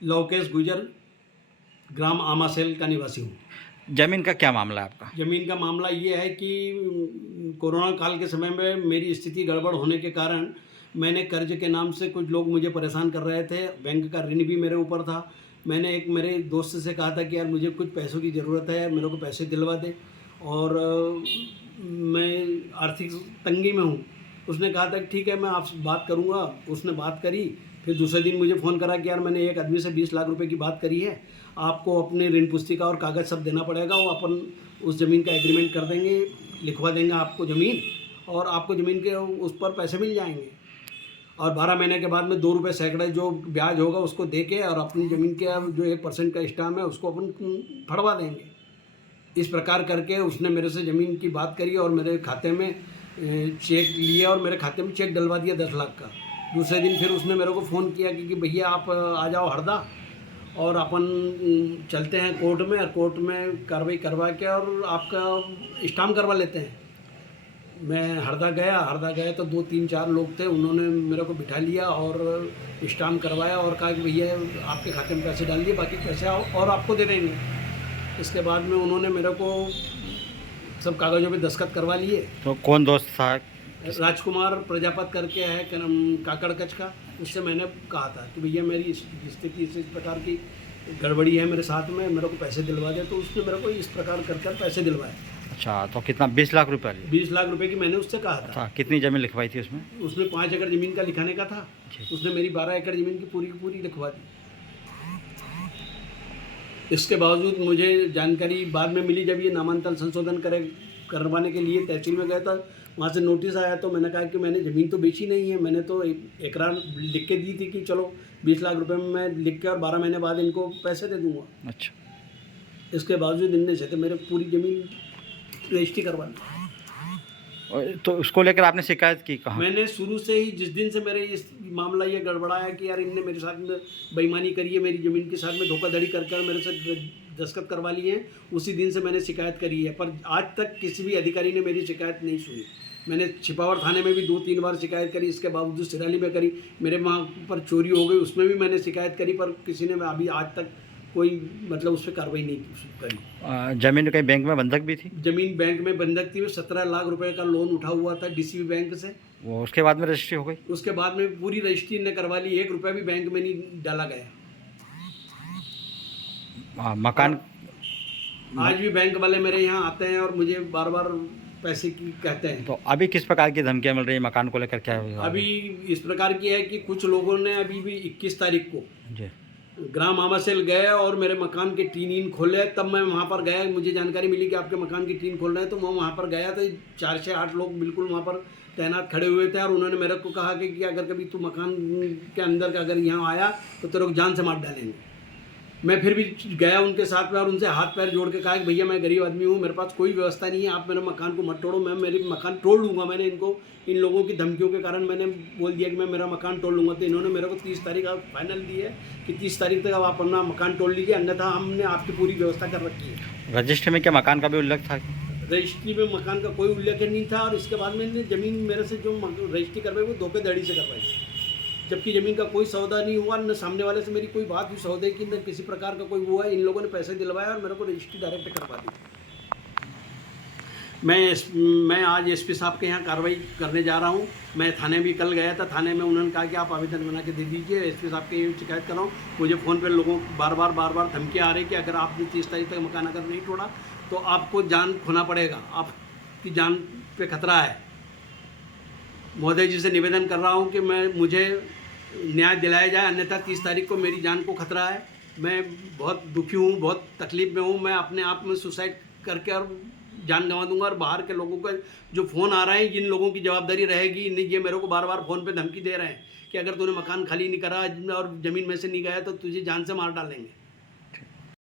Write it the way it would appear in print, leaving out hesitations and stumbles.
लवकेश गुजर, ग्राम आमासेल का निवासी हूँ। ज़मीन का क्या मामला है आपका? ज़मीन का मामला ये है कि कोरोना काल के समय में मेरी स्थिति गड़बड़ होने के कारण मैंने कर्ज के नाम से कुछ लोग मुझे परेशान कर रहे थे। बैंक का ऋण भी मेरे ऊपर था। मैंने एक मेरे दोस्त से कहा था कि यार मुझे कुछ पैसों की ज़रूरत है, मेरे को पैसे दिलवा दे और मैं आर्थिक तंगी में हूँ। उसने कहा था कि ठीक है मैं आपसे बात करूँगा। उसने बात करी, फिर दूसरे दिन मुझे फ़ोन करा कि यार मैंने एक आदमी से 20 लाख रुपए की बात करी है, आपको अपनी ऋण पुस्तिका और कागज़ सब देना पड़ेगा। वो अपन उस ज़मीन का एग्रीमेंट कर देंगे, लिखवा देंगे आपको ज़मीन और आपको ज़मीन के उस पर पैसे मिल जाएंगे और 12 महीने के बाद में 2 रुपये सैकड़े जो ब्याज होगा उसको दे के और अपनी ज़मीन के जो 1% का स्टाम्प है उसको अपन फड़वा देंगे। इस प्रकार करके उसने मेरे से ज़मीन की बात करी और मेरे खाते में चेक लिया और मेरे खाते में चेक डलवा दिया 10 लाख का। दूसरे दिन फिर उसने मेरे को फ़ोन किया कि भैया आप आ जाओ हरदा और अपन चलते हैं कोर्ट में और कोर्ट में कार्रवाई करवा के और आपका स्टाम्प करवा लेते हैं। मैं हरदा गया तो 2-3-4 लोग थे, उन्होंने मेरे को बिठा लिया और स्टाम्प करवाया और कहा कि भैया आपके खाते में पैसे डाल दिए, बाकी पैसे आओ और आपको दे देंगे। इसके बाद में उन्होंने मेरे को सब कागज़ों पे दस्तखत करवा लिए। तो कौन दोस्त था? राजकुमार प्रजापत करके है काकड़कच का, उससे मैंने कहा था कि भैया मेरी स्थिति इस प्रकार की गड़बड़ी है मेरे साथ में, मेरे को पैसे दिलवा दे। तो उसने मेरे को इस प्रकार कर पैसे दिलवाए। अच्छा, तो कितना 20 लाख रुपए लिए? 20 लाख रुपए की मैंने उससे कहा था। अच्छा, कितनी ज़मीन लिखवाई थी उसमें? उसने 5 एकड़ ज़मीन का लिखाने का था, उसने मेरी 12 एकड़ ज़मीन की पूरी लिखवा दी। इसके बावजूद मुझे जानकारी बाद में मिली, जब ये नामांतरण संशोधन करवाने के लिए तहसील में गया था, वहाँ से नोटिस आया। तो मैंने कहा कि मैंने ज़मीन तो बेची नहीं है, मैंने तो इकरार लिख के दी थी कि चलो 20 लाख रुपए में मैं लिख के और 12 महीने बाद इनको पैसे दे दूँगा। अच्छा, इसके बावजूद इनने से मेरे पूरी ज़मीन रजिस्ट्री करवा दी। तो उसको लेकर आपने शिकायत की कहाँ? मैंने शुरू से ही, जिस दिन से मेरे इस मामला ये गड़बड़ाया कि यार इनने मेरे साथ में बेईमानी करी है, मेरी ज़मीन के साथ में धोखाधड़ी कर मेरे से दस्तखत करवा लिए हैं, उसी दिन से मैंने शिकायत करी है। पर आज तक किसी भी अधिकारी ने मेरी शिकायत नहीं सुनी। मैंने छिपावर थाने में भी 2-3 बार शिकायत करी, इसके बावजूद सिराली में करी। मेरे वहाँ पर चोरी हो गई, उसमें भी मैंने शिकायत करी, पर किसी ने अभी आज तक कोई मतलब उस पर कार्रवाई नहीं करी। ज़मीन कहीं बैंक में बंधक भी थी? ज़मीन बैंक में बंधक थी। 17 लाख रुपए का लोन उठा हुआ था डीसीबी बैंक से। वो उसके बाद में रजिस्ट्री हो गई? उसके बाद में पूरी रजिस्ट्री ने करवा ली, 1 रुपया भी बैंक में नहीं डाला गया। मकान आज भी बैंक वाले मेरे यहाँ आते हैं और मुझे बार बार पैसे की कहते हैं। तो अभी किस प्रकार की धमकियाँ मिल रही है मकान को लेकर? क्या हुआ? अभी इस प्रकार की है कि कुछ लोगों ने अभी भी 21 तारीख को जी ग्राम आमासेल गए और मेरे मकान के टीन खोले। तब मैं वहाँ पर गया, मुझे जानकारी मिली कि आपके मकान की टीन खोल रहे हैं, तो मैं वहाँ पर गया। तो 4 से 8 लोग बिल्कुल वहाँ पर तैनात खड़े हुए थे और उन्होंने मेरे को कहा कि अगर कभी तू मकान के अंदर का अगर यहाँ आया तो तेरे को जान से मार डालेंगे। मैं फिर भी गया उनके साथ में और उनसे हाथ पैर जोड़ के कहा कि भैया मैं गरीब आदमी हूँ, मेरे पास कोई व्यवस्था नहीं है, आप मेरे मकान को मत तोड़ो, मैं मेरी मकान तोड़ लूँगा। मैंने इनको, इन लोगों की धमकियों के कारण मैंने बोल दिया कि मैं मेरा मकान तोड़ लूँगा। तो इन्होंने मेरे को 30 तारीख का फाइनल दी है कि 30 तारीख तक अब आप अपना मकान तोड़ लीजिए, अन्यथा हमने आपकी पूरी व्यवस्था कर रखी है। रजिस्ट्री में क्या मकान का भी उल्लेख था? रजिस्ट्री में मकान का कोई उल्लेख नहीं था और इसके बाद में इन्होंने ज़मीन मेरे से जो रजिस्ट्री करवाई वो धोखाधड़ी से करवाई, जबकि ज़मीन का कोई सौदा नहीं हुआ, न सामने वाले से मेरी कोई बात हुई सौदे की, न किसी प्रकार का कोई हुआ। इन लोगों ने पैसे दिलवाया और मेरे को रजिस्ट्री डायरेक्ट करवा दी। मैं आज एसपी साहब के यहाँ कार्रवाई करने जा रहा हूँ। मैं थाने भी कल गया था, थाने में उन्होंने कहा कि आप आवेदन बना के दे दीजिए, एसपी साहब के शिकायत कर रहा हूँ। मुझे फ़ोन पर लोगों बार बार धमकियाँ आ रही कि अगर आपने 30 तारीख तक मकान अगर नहीं तोड़ा तो आपको जान खोना पड़ेगा, आपकी जान पे खतरा है। महोदय जी से निवेदन कर रहा हूँ कि मुझे न्याय दिलाया जाए, अन्यथा 30 तारीख को मेरी जान को खतरा है। मैं बहुत दुखी हूँ, बहुत तकलीफ़ में हूँ। मैं अपने आप में सुसाइड करके और जान गंवा दूंगा। और बाहर के लोगों का जो फ़ोन आ रहे हैं, जिन लोगों की जवाबदारी रहेगी, नहीं ये मेरे को बार बार फ़ोन पे धमकी दे रहे हैं कि अगर तूने मकान खाली नहीं करा और ज़मीन में से नहीं गया तो तुझे जान से मार डालेंगे।